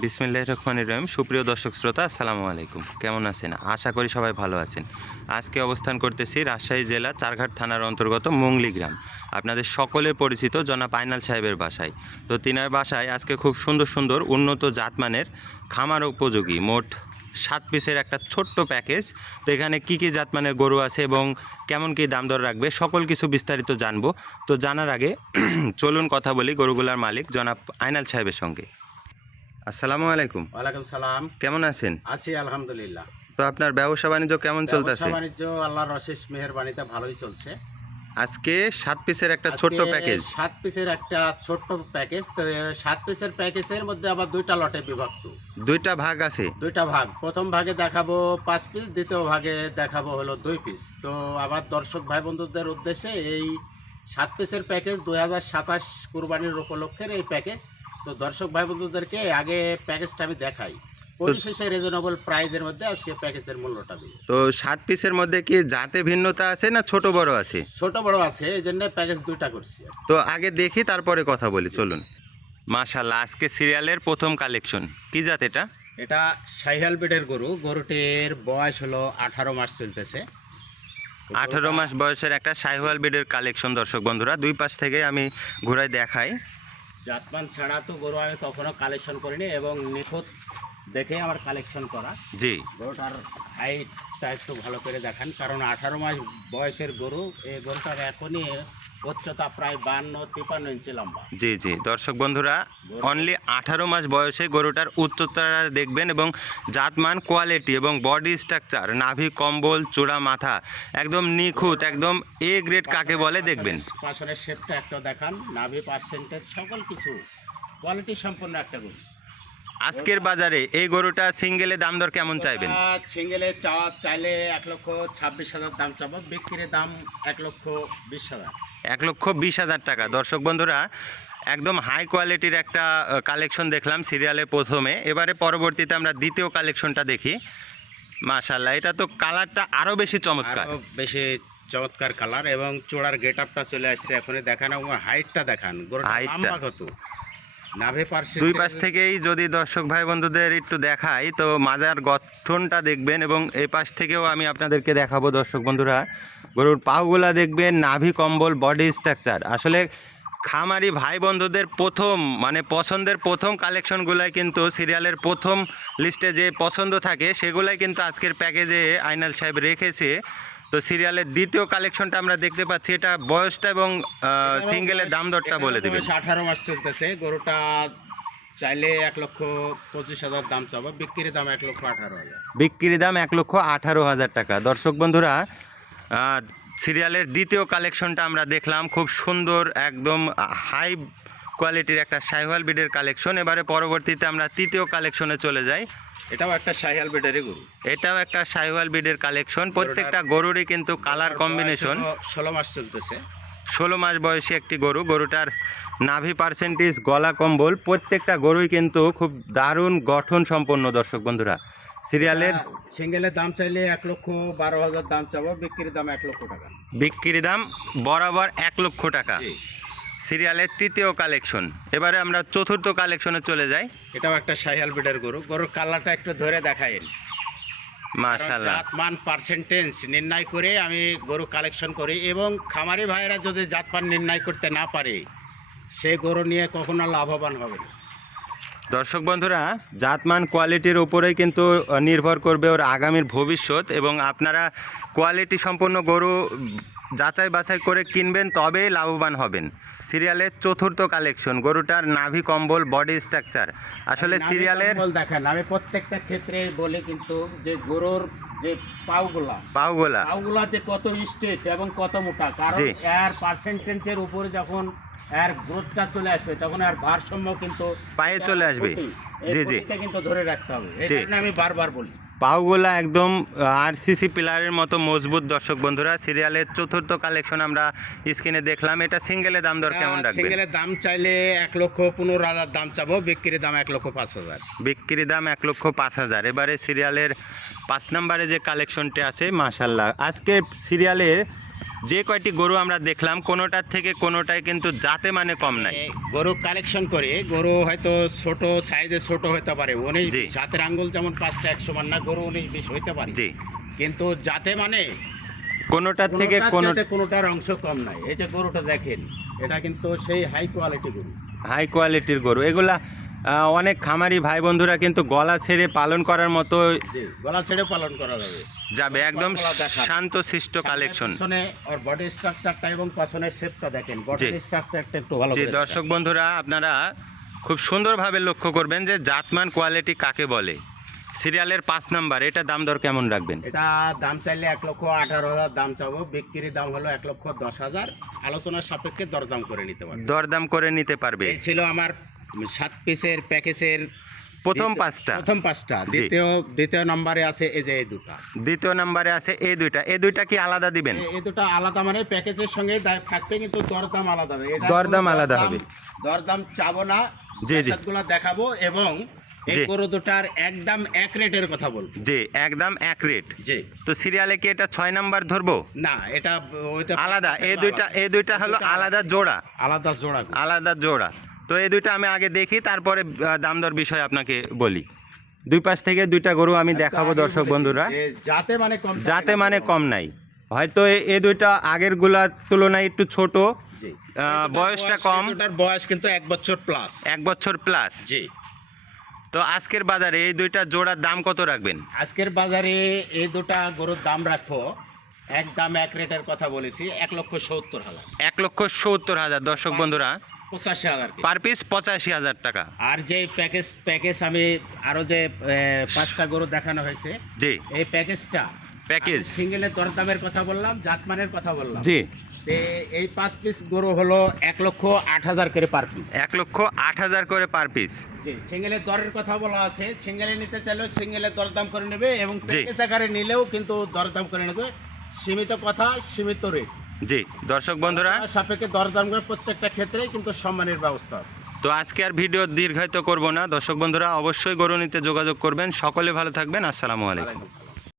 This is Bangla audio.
বিসমিল্লাহির রহমানির রহিম। সুপ্রিয় দর্শক শ্রোতা, আসসালামু আলাইকুম। কেমন আছেন? আশা করি সবাই ভালো আছেন। আজকে অবস্থান করতেছি রাজশাহী জেলা চারঘাট থানার অন্তর্গত মুংলি গ্রাম, আপনাদের সকলের পরিচিত জনাব আইনাল সাহেবের বাসায়। তো তিনার বাসায় আজকে খুব সুন্দর সুন্দর উন্নত জাতমানের খামার উপযোগী মোট 7 পিসের একটা ছোট্ট প্যাকেজ। তো এখানে কী কী জাতমানের গরু আছে এবং কেমন কী দাম দর রাখবে সকল কিছু বিস্তারিত জানবো। তো জানার আগে চলুন কথা বলি গরুগুলার মালিক জনাব আইনাল সাহেবের সঙ্গে। আসসালামু আলাইকুম। ওয়ালাইকুম সালাম। কেমন আছেন? আছি আলহামদুলিল্লাহ। তো আপনার ব্যবসা বাণিজ্য কেমন চলতেছে? ব্যবসা বাণিজ্য আল্লাহর অশেষ মেহেরবানিতে ভালোই চলছে। আজকে 7 পিসের একটা ছোট্ট প্যাকেজ। 7 পিসের একটা ছোট্ট প্যাকেজ। তো 7 পিসের প্যাকেজের মধ্যে আবার 2টা লটে বিভক্ত। 2টা ভাগ আছে। 2টা ভাগ। প্রথম ভাগে দেখাবো 5 পিস, দ্বিতীয় ভাগে দেখাবো হলো 2 পিস। তো আমার দর্শক ভাই বন্ধুদের উদ্দেশ্যে এই 7 পিসের প্যাকেজ 2027 কুরবানির উপলক্ষের এই প্যাকেজ। তো দর্শক ভাই বন্ধুদেরকে আগে প্যাকেজটা আমি দেখাই। পরিশেষে রিজনেবল প্রাইজের মধ্যে আজকে প্যাকেজের মূল্যটা দিই। তো 7 পিসের মধ্যে কি জাতে ভিন্নতা আছে না ছোট বড় আছে? ছোট বড় আছে, এই জন্য প্যাকেজ 2টা করছি। তো আগে দেখি তারপরে কথা বলি, চলুন। মাশাআল্লাহ, আজকে সিরিয়ালের প্রথম কালেকশন। কি জাত এটা? এটা শাহিওয়াল ব্রিডের গরু। গরুটির বয়স হলো 18 মাস চলতেছে। 18 মাস বয়সের একটা শাহিওয়াল ব্রিডের কালেকশন। দর্শক বন্ধুরা, দুই পাশ থেকে আমি ঘুরাই দেখাই। জাতমান ছাড়া তো গরু আমি কখনো কালেকশন করিনি এবং নিখুঁত দেখে আমার কালেকশন করা। জি। গরুটার হাইটটা একটু ভালো করে দেখান, কারণ 18 মাস বয়সের গরু। এই গরুটার এখনই উচ্চতা প্রায় 52-53 ইঞ্চি লম্বা। জি জি, দর্শক বন্ধুরা, অনলি 18 মাস বয়সে গরুটার উচ্চতা দেখবেন এবং জাতমান, কোয়ালিটি এবং বডি স্ট্রাকচার, নাভি, কম্বল, চূড়া, মাথা একদম নিখুঁত, একদম এ গ্রেড কাকে বলে দেখবেন। পাশনের শেপটা একটা দেখান, নাভি, পার্সেন্টেজ সকল কিছু কোয়ালিটি সম্পন্ন একটা গরু। আজকের বাজারে এই গরুটা সিঙ্গেলে দাম দর কেমন চাইবেন? সিঙ্গেলে চাইলে 1,26,000 দাম চাবো, বিক্রির দাম 1,20,000। 1,20,000 টাকা। দর্শক বন্ধুরা, একদম হাই কোয়ালিটির একটা কালেকশন দেখলাম সিরিয়ালে প্রথমে। এবারে পরবর্তীতে আমরা দ্বিতীয় কালেকশনটা দেখি। মাশাআল্লাহ, এটা তো কালারটা আরও বেশি চমৎকার। আরো বেশি চমৎকার কালার এবং চোড়ার গেটআপটা চলে আসছে। এখনই দেখান এবং হাইটটা দেখান, গরুটা লম্বা কত, নাভি পার্সেন্ট। দুই পাশ থেকেই যদি দর্শক ভাই বন্ধুদের একটু দেখাই, তো মাজার গঠনটা দেখবেন এবং এই পাশ থেকেও আমি আপনাদেরকে দেখাবো। দর্শক বন্ধুরা, গরুর পাগুলা দেখবেন, নাভি, কম্বল, বডি স্ট্রাকচার। আসলে খামারি ভাই বন্ধুদের প্রথম পছন্দের প্রথম কালেকশনগুলাই কিন্তু সিরিয়ালের প্রথম লিস্টে যে পছন্দ থাকে সেগুলাই কিন্তু আজকের প্যাকেজে আইনাল সাহেব রেখেছে। তো সিরিয়ালের দ্বিতীয় কালেকশনটা আমরা দেখতে পাচ্ছি। এটা বয়সটা এবং সিঙ্গেলের দাম দরটা বলে দেবেন। 18 মাস চলতেছে। গরুটা চাইলে 1,25,000 দাম চাবো, বিক্রির দাম 1,18,000। বিক্রির দাম 1,18,000 টাকা। দর্শক বন্ধুরা, সিরিয়ালের দ্বিতীয় কালেকশনটা আমরা দেখলাম, খুব সুন্দর, একদম হাই কোয়ালিটির একটা শাহিওয়াল ব্রিডের কালেকশন। এবারে পরবর্তীতে আমরা তৃতীয় কালেকশনে চলে যাই। এটাও একটা শাহিওয়াল ব্রিডেরই গরু। এটাও একটা শাহিওয়াল ব্রিডের কালেকশন। প্রত্যেকটা গরুরই কিন্তু কালার কম্বিনেশন। 16 মাস চলতেছে। 16 মাস বয়সী একটি গরু। গরুটার নাভি পার্সেন্টেজ, গলা, কম্বল প্রত্যেকটা গরুই কিন্তু খুব দারুণ গঠন সম্পন্ন। দর্শক বন্ধুরা, সিরিয়ালের সিঙ্গেলের দাম চাইলে 1,12,000 দাম চাবো, বিক্রির দাম 1,00,000 টাকা। বিক্রির দাম বরাবর 1,00,000 টাকা। সিরিয়ালের তৃতীয় কালেকশন। এবারে আমরা চতুর্থ কালেকশনে চলে যাই। এটাও একটা শাহিওয়াল ব্রিডের গরু। গরুর কালারটা একটু ধরে দেখাইন। মাশাআল্লাহ, জাতমান পার্সেন্টেজ নির্ণয় করে আমি গরু কালেকশন করি এবং খামারি ভাইয়েরা যদি জাতমান নির্ণয় করতে না পারে সে গরু নিয়ে কখনো লাভবান হবে না। দর্শক বন্ধুরা, জাতমান কোয়ালিটির উপরেই কিন্তু নির্ভর করবে ওর আগামীর ভবিষ্যৎ এবং আপনারা কোয়ালিটি সম্পন্ন গরু যাচাই বাছাই করে কিনবেন, তবেই লাভবান হবেন। সিরিয়ালের চতুর্থ কালেকশন, গরুটার নাভি, কম্বল, বডি স্ট্রাকচার। আসলে সিরিয়ালের দেখেন, আমি প্রত্যেকটা ক্ষেত্রে বলি কিন্তু যে গরুর যে পাউগুলা যে কত স্ট্রেট এবং কত মোটা, কারণ এর পার্সেন্টেজের উপরে যখন এর গ্রোথটা চলে আসবে তখন এর ভারসাম্য কিন্তু পায়ে চলে আসবে। জি জি, কিন্তু ধরে রাখতে হবে। এই কারণে আমি বারবার বলি পাউগুলা একদম আরসিসি পিলারের মতো মজবুত। দর্শক বন্ধুরা, সিরিয়ালের চতুর্থ কালেকশন আমরা স্ক্রিনে দেখলাম। এটা সিঙ্গেলে দাম দর কেমন রাখবেন? সিঙ্গেলের দাম চাইলে 1,15,000 দাম চাবো, বিক্রির দাম 1,05,000। বিক্রির দাম 1,05,000। এবারে সিরিয়ালের 5 নম্বরে যে কালেকশনটি আছে, মাশাআল্লাহ, আজকে সিরিয়ালের যে কয়টি গরু আমরা দেখলাম কোনোটার থেকে কোনোটাই কিন্তু জাতে মানে কম নাই। গরু কালেকশন করে গরু হয়তো ছোট সাইজে ছোট হতে পারে, 19 জি। 20 হাতের আঙ্গুল যেমন 5টা 1 সমান না, গরু 19 20 হইতে পারে, জি, কিন্তু জাতে মানে কোনোটার থেকে কোনো কোনোটার অংশ কম নাই। এই যে গরুটা দেখেন, এটা কিন্তু সেই হাই কোয়ালিটি গরু। হাই কোয়ালিটির গরু এগুলা। অনেক খামারি ভাই বন্ধুরা কিন্তু গলা ছেড়ে পালন করার মতো জি, গলা ছেড়ে পালন করা যাবে। যাবে, একদম গলা দেখান। শান্ত শিষ্ট কালেকশন। পিছনে ওর বডি স্ট্রাকচারটা এবং পাছনের শেপটা দেখেন, বডি জি। স্ট্রাকচারটা একটু ভালো যে করে দর্শক বন্ধুরা আপনারা খুব সুন্দরভাবে লক্ষ্য করবেন যে জাতমান কোয়ালিটি কাকে বলে। সিরিয়ালের 5 নাম্বার, এটা দাম দর কেমন রাখবেন? এটা দাম চাইলে 1,18,000 দাম চাবো, বিক্রির দাম হলো 1,10,000, আলোচনার সাপেক্ষে দরদাম করে নিতে পারবে। দরদাম করে নিতে পারবে। এই ছিল আমার 7 পিসের প্যাকেজের প্রথম 5টা, প্রথম 5টা। জি। দ্বিতীয় নম্বরে আছে এই যে এই দুটা। দ্বিতীয় নাম্বারে আছে এই দুইটা। এই দুইটা কি আলাদা দিবেন? এই দুটো আলাদা মানে প্যাকেজের সঙ্গে থাকবে, কিন্তু দরদাম আলাদা হবে। এটা দরদাম কোনো আলাদা হবে। দরদাম চাবো না, জি, জি। গুলো দেখাবো এবং এই জি। গরু দুটার একদম এক রেটের কথা বলবো। জি, একদম এক রেট। জি, তো সিরিয়ালে কি এটা 6 নাম্বার ধরবো? না এটা ওইটা আলাদা, এই দুইটা হলো আলাদা জোড়া, আলাদা জোড়া গরু। আলাদা জোড়া। তো এই দুইটা আমি আগে দেখি, তারপরে দাম দর বিষয়ে আপনাকে বলি। দুই পাশ থেকে দুইটা গরু আমি দেখাবো আগে দর্শক বলেছি বন্ধুরা। যে যাতে মানে কম থাকে যাতে না। মানে কম নাই, হয়তো এই দুইটা আগের গুলার তুলনায় একটু ছোট, জি। বয়সটা কম, এই দুটার বয়স কিন্তু 1 বছর প্লাস। 1 বছর প্লাস। জি। তো আজকের বাজারে এই দুইটা জোড়ার দাম কত রাখবেন? আজকের বাজারে এই দুটা গরুর দাম রাখো, একদম এক রেটের কথা বলেছি, 1,70,000। 1,70,000 দর্শক বন্ধুরা, 85,000। পার পিস 85,000 টাকা। আর যে প্যাকেজ আমি আরো যে 5টা গরু দেখানো হয়েছে, জি, এই প্যাকেজটা প্যাকেজ। সিঙ্গেলের দরদামের কথা বললাম, জাতমানের কথা বললাম। জি, এই 5 পিস গরু হলো 1,08,000 করে পার পিস। 1,08,000 করে পার পিস। জি, সিঙ্গেলের দরের কথা বলা আছে, সিঙ্গেলে নিতে চাইলেও সিঙ্গেলের দরদাম করে নেবে এবং জি। প্যাকেজ আকারে নিলেও কিন্তু দরদাম করে নেবে। সীমিত কথা, সীমিত রেট। জি, দর্শক বন্ধুরা, সাপেক্ষে দরদাম করে প্রত্যেকটা ক্ষেত্রেই কিন্তু সম্মানের ব্যবস্থা আছে। তো আজকে আর ভিডিও দীর্ঘায়িত করব না। দর্শক বন্ধুরা অবশ্যই গরু নিতে যোগাযোগ করবেন। সকলে ভালো থাকবেন। আসসালামু আলাইকুম। ওয়ালাইকুম আসসালাম।